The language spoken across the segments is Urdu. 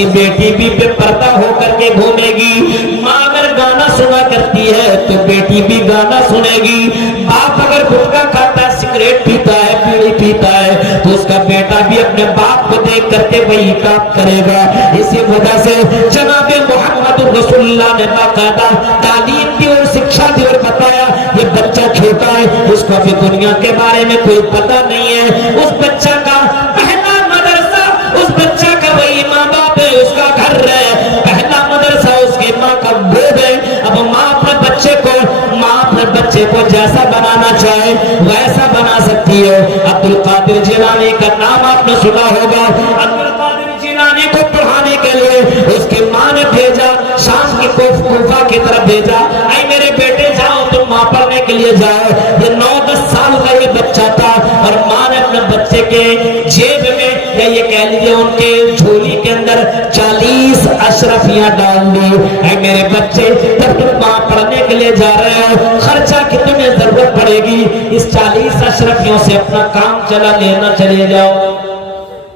کی بیٹی بھی بے پردہ ہو کر کے گھومے گی. ماں اگر گانا سنا کرتی ہے تو بیٹی بھی گانا سنے گی. باپ اگر گٹکا کھاتا ہے, سگریٹ پیتا ہے, بیڑی پیتا ہے, تو اس کا بیٹا بھی اپنے باپ کو دیکھ کر کے وہی کام کرے گا. اسی وجہ سے جناب محمد رسول اللہ نے باقاعدہ تعلیم دی اور شکشا دی اور بتایا یہ بچہ چھوٹا ہے, اس کو ابھی دنیا کے بارے میں کوئی پتہ نہیں ہے. اس بچہ کا پہلا مدرسہ اس بچہ کا وہی ماں باپ ہے, اس کا گھر ہے. پہلا مدرسہ اس کی ماں کا گود ہے. اب ماں اپنے بچے کو جیسا بنانا چاہے ویسا بنا سکتی ہے. عبد القادر جیلانی کا نام آپ نے سنا ہوگا. عبد القادر جیلانی کو پڑھانے کے لیے اس کی ماں نے بھیجا, شام کی کوفہ کی طرف بھیجا. اے میرے بیٹے جاؤ, تم وہاں پڑھنے کے لیے جاؤ. یہ 9-10 سال کا یہ بچہ تھا اور ماں نے اپنے بچے کے جیب میں یا یہ کہہ لیجیے ان کے جھولی کے اندر 40 اشرفیاں ڈال دی. اے میرے بچے, جب تم وہاں پڑھنے کے لیے جا رہے ہو, خرچہ کی تمہیں ضرورت پڑے گی, اس 40 اشرفیوں سے اپنا کام چلا لینا چلے جاؤ.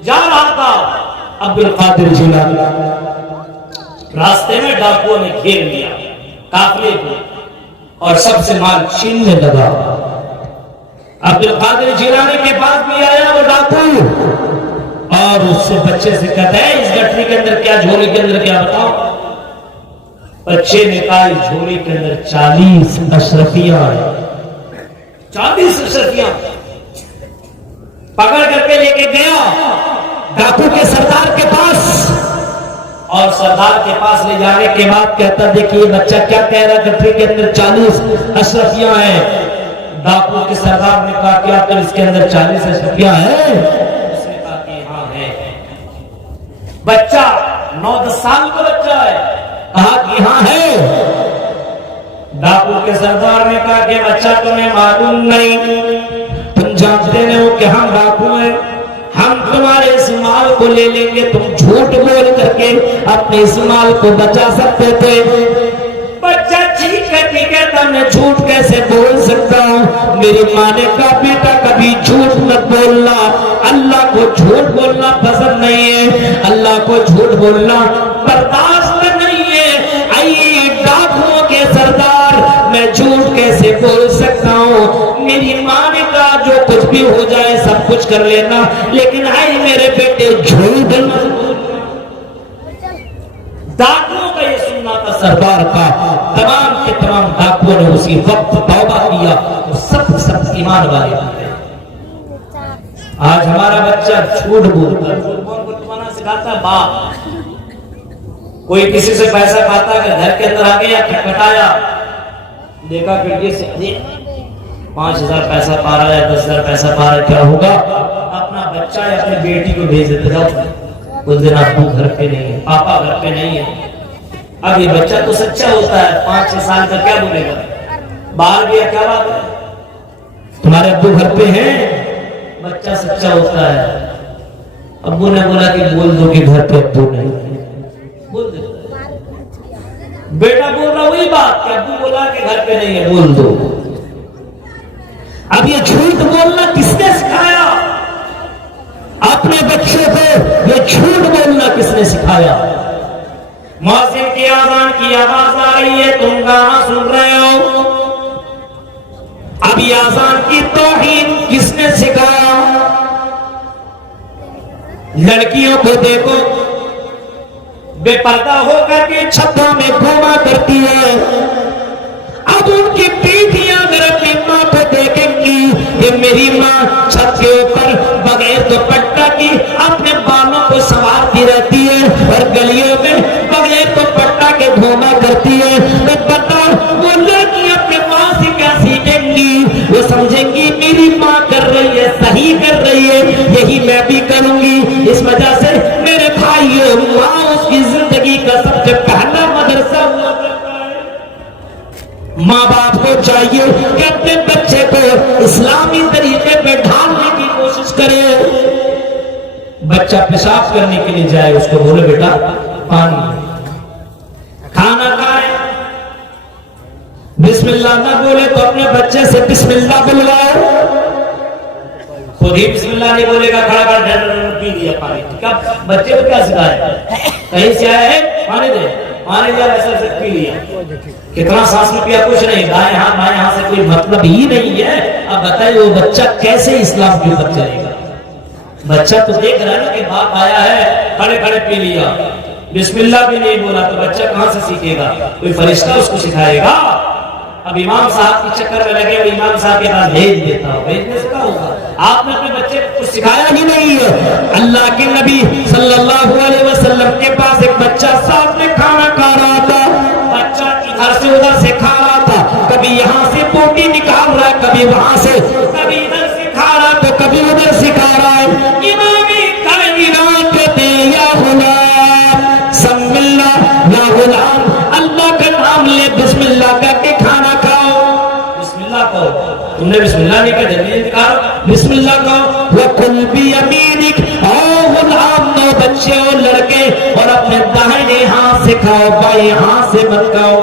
جا رہا تھا عبد القادر جیلانی, راستے میں ڈاکوؤں نے گھیر لیا قافلے کو اور سب سے مال چھیننے لگا. عبد القادر جیلانی کے پاس بھی آیا وہ ڈاکو اور اس سے بچے سے کہتا ہے اس گٹھری کے اندر کیا, جھولی کے اندر کیا, بتاؤ. بچے نے کہا اس جھولی کے اندر 40 اشرفیاں ہیں. 40 اشرفیاں پکڑ کر کے لے کے گیا ڈاکو کے سردار کے پاس, اور سردار کے پاس لے جانے کے بعد کہتا دیکھیے بچہ کیا کہہ رہا ہے, گٹھری کے اندر 40 اشرفیاں ہیں. ڈاکو کے سردار نے کہا کیا تو اس کے اندر 40 اشرفیاں ہیں؟ اس نے کہا کہ ہاں ہے. بچہ 9-10 سال کا بچہ ہے, کہا کہ ہاں ہے. ڈاکو کے سردار نے کہا کہ بچہ تمہیں معلوم نہیں, تم جانتے نہیں ہو کہ ہم ڈاکو ہیں, ہم تمہارے اس مال کو لے لیں گے. تم جھوٹ بول کر کے اپنے اس مال کو بچا سکتے تھے. بچہ ٹھیک ہے تم نے جھوٹ کیسے بول سکتا ہوں, میری ماں نے کہا بیٹا کبھی جھوٹ مت بولنا, اللہ کو جھوٹ بولنا پسند نہیں ہے, اللہ کو جھوٹ بولنا برداشت نہیں ہے. اے ڈاکوؤں کے سردار, میں جھوٹ کیسے بول سکتا ہوں؟ میری ماں نے کہا جو کچھ بھی ہو جائے سب کچھ کر لینا, لیکن اے میرے بیٹے جھوٹ مت بولنا. ڈاکوؤں کا یہ سننا تھا سردار کا. تمام کے تمام ڈاکوؤں نے اسی وقت توبہ کیا, سب ایمان والے بنے. آج ہمارا بچہ جھوٹ بولتا ہے, جھوٹ بول کو تمہارا سکھاتا ہے باپ. کوئی کسی سے پیسہ کھاتا ہے, گھر کے اندر آ گیا, کھٹکھٹایا, دیکھا کھڑکی سے 5,000 پیسہ پا رہا ہے, 10,000 پیسہ پا رہا ہے, کیا ہوگا؟ اپنا بچہ یا اپنی بیٹی کو بھیج دیتے, جاؤ اس دن ابو گھر پہ نہیں ہے, پاپا گھر پہ نہیں ہے. اب یہ بچہ تو سچا ہوتا ہے, 5-6 سال کا, کیا بولے گا؟ باہر گیا کیا بات ہے, تمہارے ابو گھر پہ ہیں. بچہ سچا ہوتا ہے. ابو نے بولا کہ بول دو کہ گھر پہ ابو نہیں ہے, بول دو. بیٹا بول رہا وہی بات کہ ابو بولا کہ گھر پہ نہیں ہے, بول دو. اب یہ جھوٹ بولنا کس نے سکھایا؟ اپنے بچے کو یہ جھوٹ بولنا کس نے سکھایا؟ مؤذن کی اذان کی آواز آ رہی ہے, تم گانا سن رہے ہو. اب یہ اذان کی توہین کس نے سکھایا؟ لڑکیوں کو دیکھو بے پردہ ہو کر کے چھتوں میں گھوما کرتی ہے. اب ان کی بیٹیاں اگر اپنی ماں کو دیکھیں گی کہ میری ماں چھت کے اوپر بغیر دوپٹہ کی اپنے بالوں کو سنوارتی رہتی ہے اور گلیوں میں بغیر دوپٹہ کے گھوما کرتی ہے, تو پتہ وہ لڑکی اپنے ماں سے کیا سیکھیں گی؟ وہ سمجھیں گی میری ماں کر رہی ہے, صحیح کر رہی ہے, یہی میں بھی کروں گی. اس وجہ سے میرے بھائیو, ماں اس کی زندگی کا سب سے پہلا مدرسہ ہوا کرتا ہے. ماں باپ کو چاہیے کہ اپنے بچے کو اسلامی طریقے پہ ڈھالنے کی کوشش کرے. بچہ پیشاب کرنے کے لیے جائے, اس کو بولے بیٹا پانی. کھانا کھائے, بسم اللہ نہ بولے تو اپنے بچے سے بسم اللہ بلواؤ. خود ہی بسم اللہ نہیں بولے گا, کھڑا کر پی دیا پانی. بچے کو کیا سکھائے؟ کہیں سے آیا ہے پانی دے، پانی دیا ویسا سے پی لیا، کتنا سانس میں پیا کچھ نہیں، دائیں ہاتھ بائیں ہاتھ سے کوئی مطلب ہی نہیں ہے. اب بتائیے وہ بچہ کیسے اسلام کے اوپر چلے گا؟ بچہ تو دیکھ رہا ہے نا کہ باپ آیا ہے کھڑے کھڑے پی لیا، بسم اللہ بھی نہیں بولا، تو بچہ کہاں سے سیکھے گا؟ کوئی فرشتہ اس کو سکھائے گا؟ اب امام صاحب کی چکر میں لگے وہ امام صاحب کے پاس بھیج دیتا ہو، بھیجنے سے کیا ہوگا؟ آپ نے اپنے بچے کو کچھ سکھایا ہی نہیں ہے. اللہ کے نبی صلی اللہ علیہ وسلم کے پاس ایک بچہ ساتھ میں کھانا کھا رہا تھا، بچہ ادھر سے ادھر سے کھا رہا تھا، کبھی یہاں سے بوٹی نکال رہا ہے، کبھی وہاں سے، کبھی ادھر سے کھا رہا ہے تو کبھی ادھر سے کھا رہا ہے. امام کائنات کہتے ہیں یا غلام سم اللہ، یا غلام اللہ کا نام لے، بسم اللہ کہہ کے کھانا کھاؤ. بسم اللہ کہو، تم نے بسم اللہ نہیں کہا، جلدی کہا بسم اللہ کہو. وَقُلْ بِيَمِينِكَ، او غلام نو بچے اور لڑکے، اور اپنے دائیں ہاتھ سے کھاؤ، بائیں ہاتھ سے مت کھاؤ.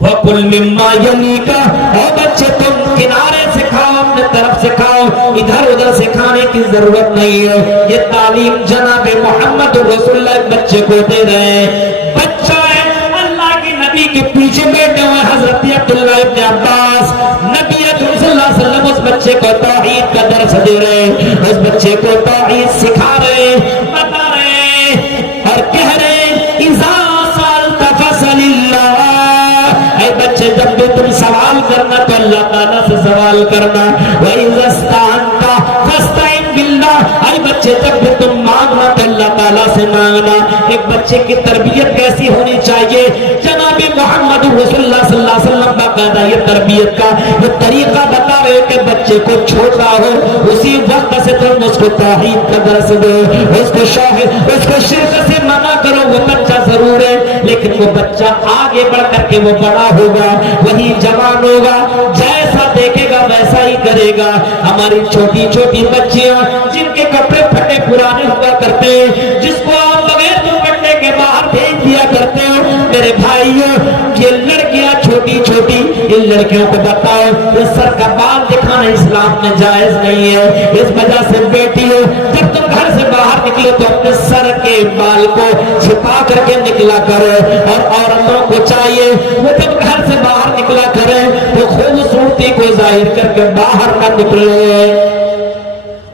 وَقُلْ مِمَّا يَلِيكَ، او بچے تم کنارے سے کھاؤ، اپنے طرف سے کھاؤ، ادھر ادھر سے کھانے کی ضرورت نہیں ہے. یہ تعلیم جناب محمد رسول اللہ بچے کو دے رہے ہیں. بچہ ہے اللہ کے نبی کے پیچھے بیٹھے ہوئے حضرت عبداللہ ابن عباس، نبی اکرم صلی اللہ علیہ وسلم اس بچے کو توحید کا درس دے رہے ہیں، اس بچے کو توحید سکھا رہے ہیں، بتا رہے ہیں اور کہہ رہے ہیں اذا سألت فاسأل اللہ، اے بچے جب بھی تم سوال کرنا تو اللہ تعالیٰ سے سوال کرنا. وَإِذَا اسْتَعَنْتَ فَاسْتَعِنْ بِاللَّهِ، اے بچے جب بھی تم مانگنا تو اللہ تعالیٰ سے مانگنا. ایک بچے کی تربیت کیسی ہونی چاہیے؟ جناب محمد رسول اللہ صلی اللہ علیہ وسلم باقاعدہ یہ تربیت کا یہ طریقہ بتا رہے کہ بچے کو چھوٹا ہو اسی وقت سے تم اس کو توحید کا درس دو، اس کو شرک سے منع کرو. وہ بچہ ضرور ہے لیکن وہ بچہ آگے بڑھ کر کے وہ بڑا ہوگا، وہی جوان ہوگا، جیسا دیکھے گا ویسا ہی کرے گا. ہماری چھوٹی چھوٹی بچیاں جن کے کپڑے پھٹے پرانے ہوا کرتے ہیں، جس کو آپ بغیر دوپٹے کے باہر بھیج دیا کرتے ہو، میرے بھائیوں یہ لڑکیاں چھوٹی چھوٹی، ان لڑکیوں کو بتاؤ یہ سر کا بال دکھانا اسلام میں جائز نہیں ہے. اس وجہ سے بیٹیوں جب تم گھر سے باہر نکلو تو اپنے سر کے بال کو چھپا کر کے نکلا کرو، اور عورتوں کو چاہیے وہ جب گھر سے باہر نکلا کریں تو خوبصورتی کو ظاہر کر کے باہر نہ نکلے.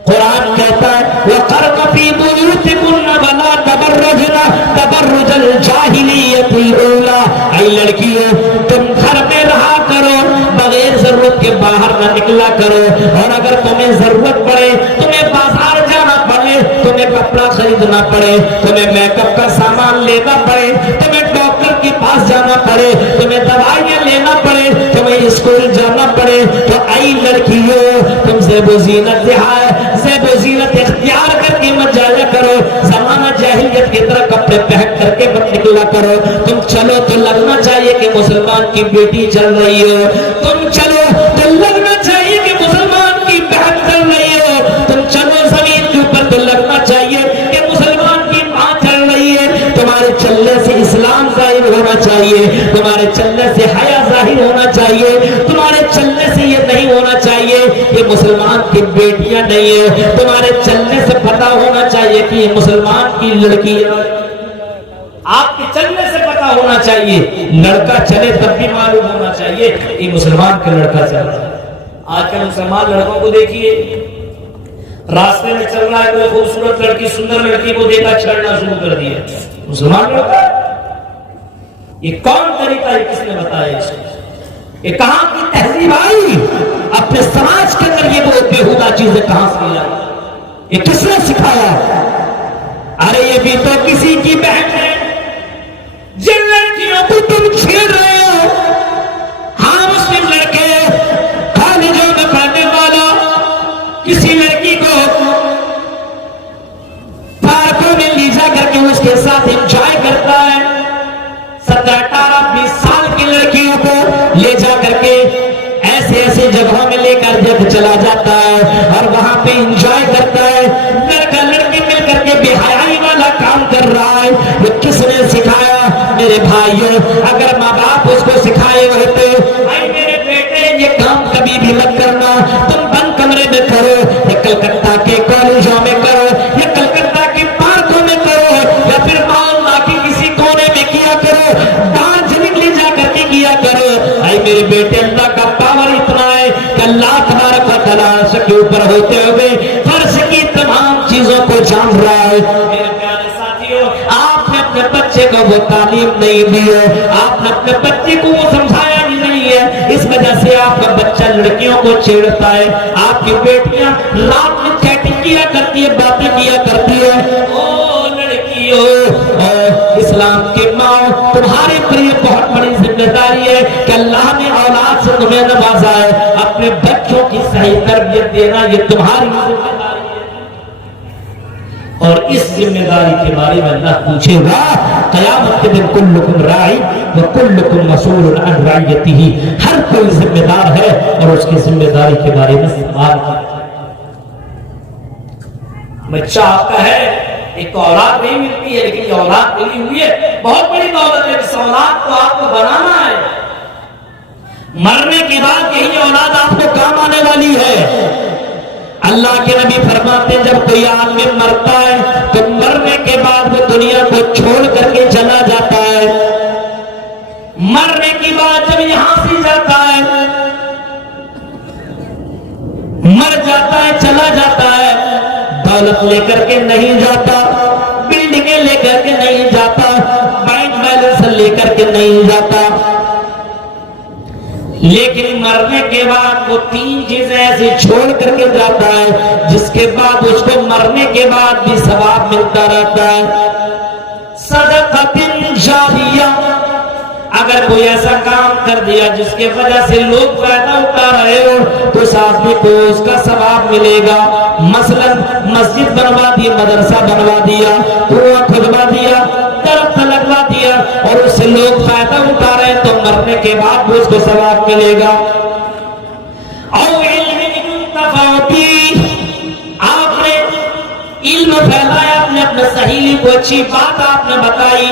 قرآن کہتا ہے وَقَرْنَ فِي بُيُوتِكُنَّ وَلَا تَبَرَّجْنَ تَبَرُّجَ الْجَاهِلِيَّةِ الْأُولَىٰ، اے لڑکیوں تم گھر میں رہا کرو، بغیر ضرورت کے باہر نہ نکلا کرو. اور اگر تمہیں ضرورت پڑے، تمہیں بازار جانا پڑے، تمہیں کپڑا خریدنا پڑے، تمہیں میک اپ کا سامان لینا پڑے، تمہیں ڈاکٹر کے پاس جانا پڑے، تمہیں دوائیاں لینا پڑے، تمہیں اسکول جانا پڑے، تو اے لڑکیوں تم زیب و زینت زیب و زینت اختیار کر کے مت جایا کرو. زمانہ جاہلیت کی طرح کپڑے پہن کر کے مت نکلا کرو. تم چلو تو لگنا چاہیے کہ مسلمان کی بیٹی چل رہی ہو، تم چلو تو لگنا چاہیے کہ مسلمان کی بہن چل رہی ہو، تم چلو زمین کے اوپر تو لگنا چاہیے کہ مسلمان کی ماں چل رہی ہے. تمہارے چلنے سے اسلام ظاہر ہونا چاہیے، تمہارے چلنے سے حیا ظاہر ہونا چاہیے، تمہارے چلنے سے یہ نہیں ہونا چاہیے کہ مسلمان کی بیٹیاں نہیں ہے، تمہارے چلنے سے پتہ ہونا چاہیے کہ یہ مسلمان کی لڑکی ہے. آپ کے چلنے سے پتہ ہونا چاہیے، لڑکا چلے تب بھی معلوم ہونا چاہیے کہ مسلمان کا لڑکا چل رہا ہے. آج کل مسلمان لڑکوں کو دیکھیے، راستے میں چل رہا ہے کوئی خوبصورت لڑکی، سندر لڑکی کو دیکھا چھڑنا شروع کر دیا. مسلمان لڑکا یہ کون طریقہ ہے؟ کس نے بتایا اس کو؟ یہ کہاں کی تہذیب آئی؟ اپنے سماج کے اندر یہ بہت بےہودہ چیزیں کہاں سے آئی؟ یہ کس نے سکھایا؟ ارے یہ بھی تو کسی کی بہن ہے. جن لڑکیوں کو تم چھیڑ رہے ہو، ہاں مسلم لڑکے کالجوں میں پڑھنے والا کسی لڑکی کو پارکوں میں لے جا کر کے اس کے ساتھ انجوائے کرتا ہے، 17, 18, 20 سال کی لڑکیوں کو لے جا کر کے ایسے ایسے جگہوں میں لے کر جب چلا جاتا ہے اور وہاں پہ انجوائے کرتا ہے. لڑکا لڑکی مل کر کے بے حیائی والا کام کر رہا ہے. وہ کس نے سکھایا؟ میرے بھائیوں اگر ماں باپ اس کو سکھائے ہوتے اے میرے بیٹے یہ کام کبھی بھی مت کرنا، تم بند کمرے میں کرو، یہ کلکتہ کے کالجوں میں کرو، یہ کلکتہ کے پارکوں میں کرو، یا اوپر ہوتے ہوئے فرض کی تمام چیزوں کو جان رہا ہے۔ میرے پیارے ساتھیوں، آپ نے اپنے بچے کو وہ تعلیم نہیں دی ہے، آپ نے اپنے بچے کو وہ سمجھایا ہی نہیں ہے، اس وجہ سے آپ کا بچہ لڑکیوں کو چھیڑتا ہے، آپ کی بیٹیاں رات میں چیٹنگ کیا کرتی ہے، باتیں کیا کرتی ہے۔ او لڑکیوں، اسلام کی ماں، تمہارے پر یہ بہت بڑی ذمہ داری ہے کہ اللہ نے اولاد سے تمہیں نوازا ہے، اپنے بچوں کی صحیح تربیت دینا یہ تمہاری ذمہ داری ہے، اور اس ذمہ داری کے بارے میں اللہ پوچھے گا قیامت کے دن کلکم راعی وکلکم مسئول عن رعیتہ، ہر کوئی ذمہ دار ہے اور اس کی ذمہ داری کے بارے میں سوال کیا۔ بچہ آپ کا ہے، ایک اولاد نہیں ملتی ہے لیکن یہ اولاد ملی ہوئی ہے، بہت بڑی دولت ہے، اس اولاد کو آپ کو بنانا ہے، مرنے کے بعد یہی اولاد آپ کو کام آنے والی ہے۔ اللہ کے نبی فرماتے ہیں جب کوئی آدمی مرتا ہے تو مرنے کے بعد وہ دنیا کو چھوڑ کر کے چلا جاتا ہے، مرنے کے بعد جب یہاں سے جاتا ہے، مر جاتا ہے، چلا جاتا ہے، دولت لے کر کے نہیں جاتا، بلڈنگیں لے کر کے نہیں جاتا، بینک بیلنس لے کر کے نہیں جاتا، لیکن مرنے کے بعد وہ تین چیزیں ایسی چھوڑ کر کے جاتا ہے جس کے بعد اس کو مرنے کے بعد بھی ثواب ملتا رہتا ہے۔ صدقۃ جاریہ، اگر کوئی ایسا کام کر دیا جس کے وجہ سے لوگ فائدہ اٹھا رہے ہو تو اس آدمی کو اس کا ثواب ملے گا، مثلا مسجد بنوا دی، مدرسہ بنوا دیا، کنواں کھدوا دیا، درخت لگوا دیا اور اس سے لوگ فائدہ اٹھا رہے ہیں تو مرنے کے بعد بھی اس کو ثواب ملے گا۔ او علم انتفع بہ، آپ نے علم پھیلایا، آپ نے اپنے سہیلی کو اچھی بات آپ نے بتائی،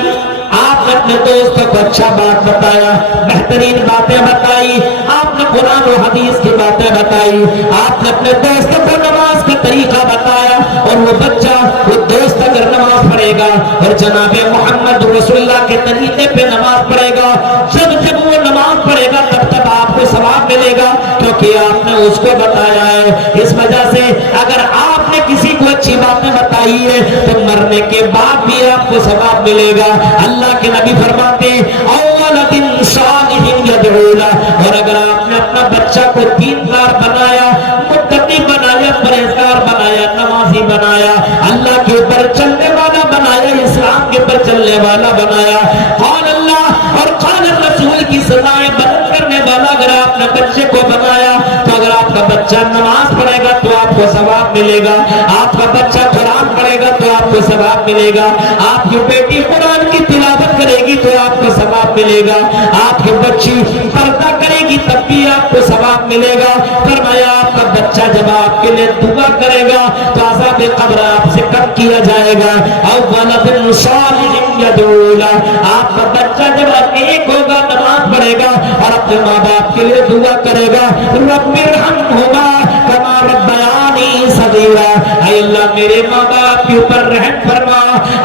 آپ نے اپنے دوستوں کو اچھا بات بتایا، بہترین باتیں بتائی، آپ نے قرآن و حدیث کی باتیں بتائی، آپ نے اپنے دوستوں کو نماز کا طریقہ بتایا، اور وہ بچہ، وہ دوست اگر نماز پڑھے گا اور جناب محمد رسول اللہ کے طریقے پہ نماز پڑھے گا، جب وہ نماز پڑھے گا تب تک آپ کو ثواب ملے گا کیونکہ آپ نے اس کو بتایا ہے۔ اس وجہ سے اگر آپ نے کسی کو اچھی باتیں بتائی ہے تو مرنے کے بعد بھی آپ کو ثواب ملے گا۔ اللہ کے نبی فرماتے ہیں اولد صالح یدعو لہ، اور اگر آپ نے اپنا بچہ کو دیندار بنایا، متقی بنایا، پرہیزگار بنایا، نمازی بنایا، اللہ کے اوپر چلنے والا بنایا، اسلام کے اوپر چلنے والا بنایا، قال اللہ اور قال الرسول کی سزائیں بلند کرنے والا اگر آپ نے بچے کو بنایا تو اگر آپ کا بچہ نماز پڑھے گا تو آپ کو ثواب ملے گا، آپ کا بچہ قرآن پڑھے گا تو آپ کو ثواب ملے گا، آپ کی بیٹی قرآن کی تلاوت کرے گی تو آپ کو ثواب ملے گا، آپ کی بچی پردہ کرے گی تب بھی آپ کو ثواب ملے گا۔ فرمایا آپ کا بچہ جب آپ کے لیے دعا کرے گا تو عذاب قبر آپ سے کم کیا جائے گا۔ اولد صالح یدعو لہ، آپ کا بچہ جب نیک ہوگا، نماز پڑھے گا اور اپنے ماں باپ کے لیے دعا کرے گا، رب ارحمہما کما ربیانی صغیرا، اے اللہ میرے ماں باپ کے اوپر رحم فرما،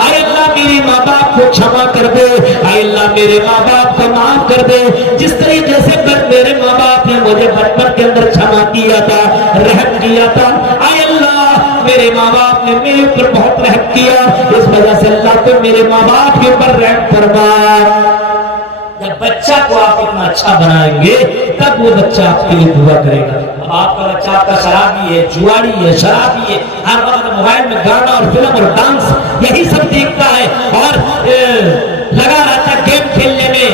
اے اللہ میرے ماں باپ کو چھما کر دے، اے اللہ میرے ماں باپ کو معاف کر دے، جس طریقے سے میرے ماں باپ نے مجھے بچپن کے اندر چھما کیا تھا، رحم کیا تھا، اے اللہ میرے ماں باپ نے میرے اوپر بہت رحم کیا، اس وجہ سے اللہ تو میرے ماں باپ کے اوپر رحم فرما۔ جب بچہ کو آپ اتنا اچھا بنائیں گے تب وہ بچہ آپ کے لیے دعا کرے گا۔ اب آپ کا بچہ آپ کا شرابی ہے، جواری ہے، شرابی ہے، ہر وقت موبائل میں گانا اور فلم اور ڈانس یہی سب دیکھتا ہے اور لگا رہتا ہے گیم کھیلنے میں،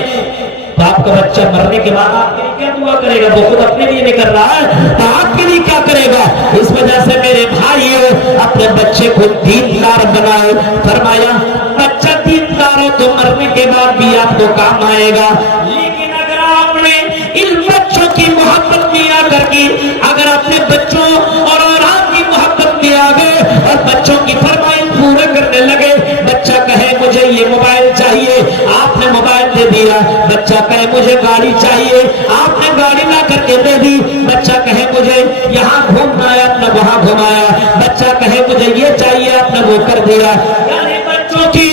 تو آپ کا بچہ مرنے کے بعد آپ کے لیے کیا دعا کرے گا؟ وہ خود اپنے لیے نہیں کر رہا ہے تو آپ کے لیے کیا کرے گا؟ اس وجہ سے میرے بھائیو اپنے بچے کو دیندار بنائے۔ فرمایا بچہ دیندار ہو تو مرنے کے بعد بھی آپ کو کام آئے گا، لیکن اگر آپ نے ان بچوں کی محبت میں آ کر کے اگر اپنے بچوں اور اولاد کی محبت میں آ گئے اور بچوں کی فرمائش پورے کرنے لگے، بچہ کہے مجھے یہ موبائل چاہیے، آپ نے موبائل دے دیا، بچہ کہے مجھے گاڑی چاہیے، آپ نے گاڑی لا کر کے دے دی، بچہ کہے مجھے یہاں گھومنا ہے، آپ نے وہاں گھمایا، بچہ کہے مجھے یہ چاہیے، آپ نے وہ کر دیا، یعنی بچوں کی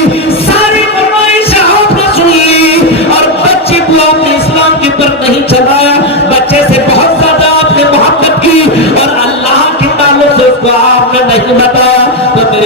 ساری فرمائشیں آپ نے سن لی اور بچے کو آپ نے اسلام کے پر نہیں چلایا، بچے سے بہت زیادہ آپ نے محبت کی اور اللہ کی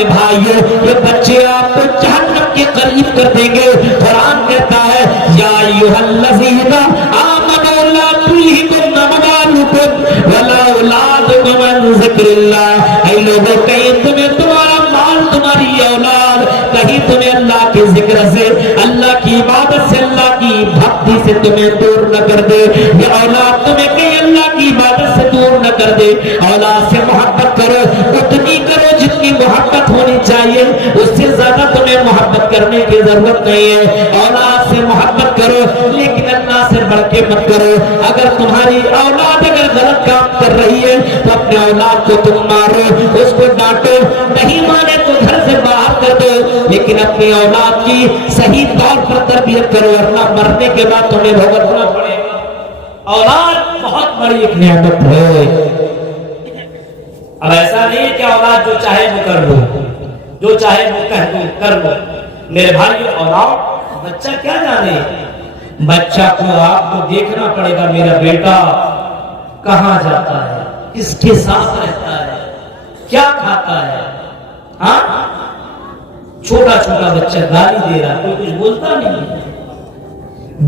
میرے بھائیوں یہ بچے آپ کو جہنم کے قریب کر دیں گے. قرآن کہتا ہے یا ایھا الذین آمنوا لا تلھکم اموالکم ولا اولادکم عن ذکر اللہ. اے لوگوں کہیں تمہیں تمہارا مال تمہاری اولاد کہیں تمہیں اللہ کے ذکر سے اللہ کی عبادت سے اللہ کی بھکتی سے تمہیں دور نہ کر دے. یہ اولاد تمہیں کہیں اللہ کی عبادت سے دور نہ کر دے. اولاد سے محبت کرو اتنی کرو جتنی محبت ہونی چاہیے, اس سے زیادہ تمہیں محبت کرنے کی ضرورت نہیں ہے. اولاد سے محبت کرو لیکن اللہ سے بڑھ کے مت کرو. اگر تمہاری اولاد اگر غلط کام کر رہی ہے تو اپنے اولاد کو تم مارو, اس کو ڈانٹو, نہیں مانے تو گھر سے باہر کر دو, لیکن اپنی اولاد کی صحیح طور پر تربیت کرو ورنہ مرنے کے بعد تمہیں بھگتنا پڑے گا. اولاد بہت بڑی ایک نعمت ہے. اب ایسا نہیں ہے کہ اولاد جو چاہے وہ کر لو, جو چاہے وہ کہہ دو کر لو. میرے بھائی اولاد بچہ کیا جانے, بچہ کو آپ کو دیکھنا پڑے گا میرا بیٹا کہاں جاتا ہے, کس کے ساتھ رہتا ہے, کیا کھاتا ہے. ہاں چھوٹا چھوٹا بچہ گالی دے رہا, کوئی کچھ بولتا نہیں ہے.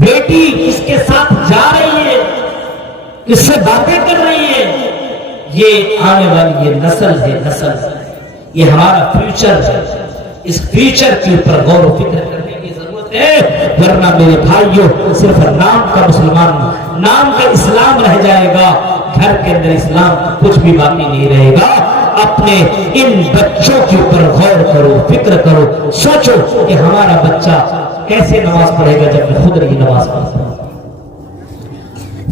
بیٹی کس کے ساتھ جا رہی ہے, کس سے باتیں کر رہی ہے, یہ آنے والی یہ نسل ہے, نسل یہ ہمارا فیوچر ہے. اس فیوچر کے اوپر غور و فکر کرنے کی ضرورت ہے, ورنہ میرے بھائیوں صرف نام کا مسلمان, نام کا اسلام رہ جائے گا, گھر کے اندر اسلام کچھ بھی باقی نہیں رہے گا. اپنے ان بچوں کے اوپر غور کرو, فکر کرو, سوچو کہ ہمارا بچہ کیسے نماز پڑھے گا جب میں خود نہیں نماز پڑھتا ہوں.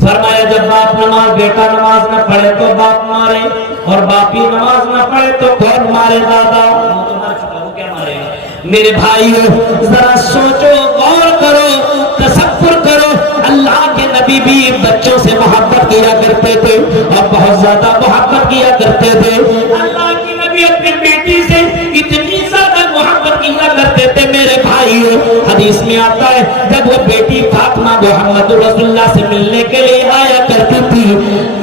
فرمایا جب باپ نماز, بیٹا نماز نہ پڑھے تو باپ مارے, اور باپ ہی نماز نہ پڑھے تو کون مارے, دادا. وہ تو مر چکا, وہ کیا مارے گا. میرے بھائیو ذرا سوچو, غور کرو, تصور کرو. اللہ کے نبی بھی بچوں سے محبت کیا کرتے تھے اور بہت زیادہ محبت کیا کرتے تھے. اللہ کے نبی اپنی بیٹی سے اتنی زیادہ محبت کیا کرتے تھے میرے بھائیو, حدیث میں آتا ہے جب وہ بیٹی فاطمہ محمد رسول اللہ سے ملنے کے لیے آیا کرتی تھی,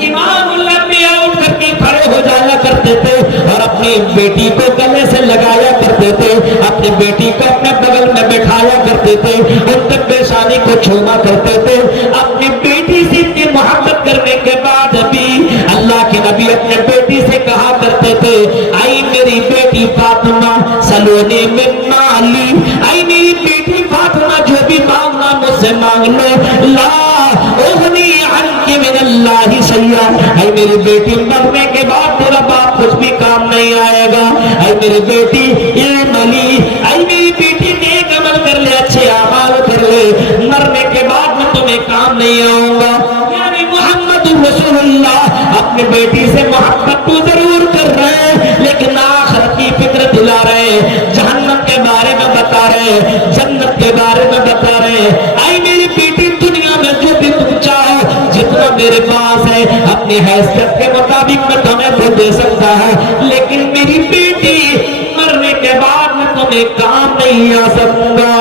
امام اللہ میں اٹھ کر کے کھڑے ہو جایا کرتے تھے اور اپنی بیٹی کو گلے سے لگایا کرتے تھے, اپنی بیٹی کو اپنے بغل میں بٹھایا کرتے تھے, ان تک پیشانی کو چھوما کرتے تھے. اپنی بیٹی سے اتنی محبت کرنے کے بعد بھی اللہ کے نبی اپنے بیٹی سے کہا کرتے تھے, آئی میری بیٹی فاطمہ سلونی من مالی, آئی میری بیٹی فاطمہ جو بھی مانگنا مجھ سے مانگ لو, لا اغنی عنک من اللہ شیئا. اے میری بیٹی مرنے کے بعد تیرا باپ کچھ بھی کام نہیں آئے گا. اے میری بیٹی اعملی, اے میری بیٹی نیک عمل کر لے, اچھے اعمال کر لے, مرنے کے بعد میں تمہیں کام نہیں آؤں گا. یعنی محمد رسول اللہ اپنے بیٹی سے محبت تو ضرور کر رہے ہیں لیکن آخرت کی فکر دلا رہے ہیں, جہنم کے بارے میں بتا رہے ہیں, جنت کے بارے میں بتا رہے ہیں. اے میری بیٹی دنیا میں جو بھی تم چاہو جتنا میرے پاس ہے اپنی حیثیت کے مطابق میں تمہیں وہ دے سکتا ہے, لیکن میری بیٹی مرنے کے بعد میں تمہیں کام نہیں آ سکوں گا.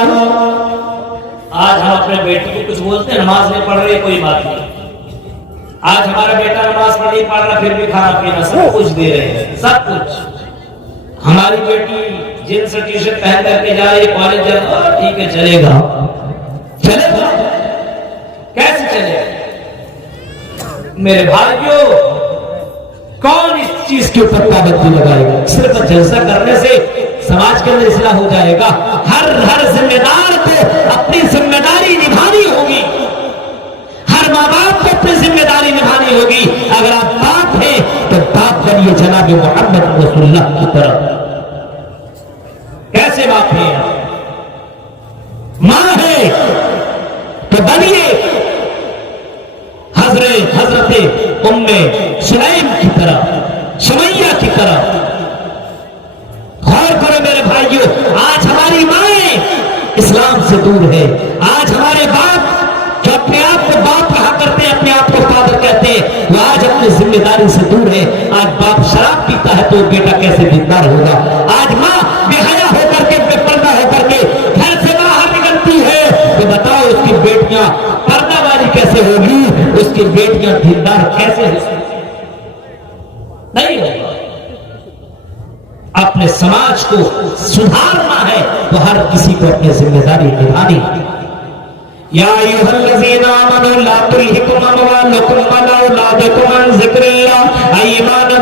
آج ہم اپنے بیٹی کو کچھ بولتے ہیں, نماز نہیں پڑھ رہی کوئی بات نہیں. آج ہمارا بیٹا نماز نہیں پڑھ رہا پھر بھی کھانا پینا سب کچھ دے رہے ہیں, سب کچھ. ہماری بیٹی جینس ٹی شرٹ پہن کر کے جا رہی ہے کالج جا رہا ہے, ٹھیک ہے چلے گا, چلے گا, کیسے چلے گا. میرے بھائیوں کون اس چیز کے اوپر پابندی لگائے گا. صرف جلسہ کرنے سے سماج کے اندر اصلاح ہو جائے گا. ہر ذمہ دار کو اپنی ذمہ داری نبھانی ہوگی, ہر ماں باپ کو اپنی ذمہ داری نبھانی ہوگی. اگر آپ باپ ہیں تو باپ بنیے جناب محمد رسول اللہ کی طرح. کیسے باپ ہیں آپ, ماں ہے تو بنیے حضرت ام سلیم کی طرح, سمیہ کی طرح. غور کرو میرے بھائیوں, آج ہماری مائیں اسلام سے دور ہے. آج ہمارے باپ جو اپنے آپ کو باپ کہا کرتے ہیں, اپنے آپ کو فادر کہتے ہیں, وہ آج اپنی ذمہ داری سے دور ہے. آج باپ شراب پیتا ہے تو بیٹا کیسے دیندار ہوگا. آج ماں بے حیا ہو کر کے, بے پردہ ہو کر کے گھر سے باہر نکلتی ہے تو بتاؤ اس کی بیٹیاں پردہ والی کیسے ہوگی, اس کی بیٹیاں دیندار کیسے ہو سکتی, نہیں ہوگا. اپنے سماج کو سدھارنا ہے تو ہر کسی کو اپنی ذمہ داری نبھانی. یا ایھا الذین آمنوا لا تلھکم اموالکم ولا اولادکم عن ذکر اللہ. اے ایمان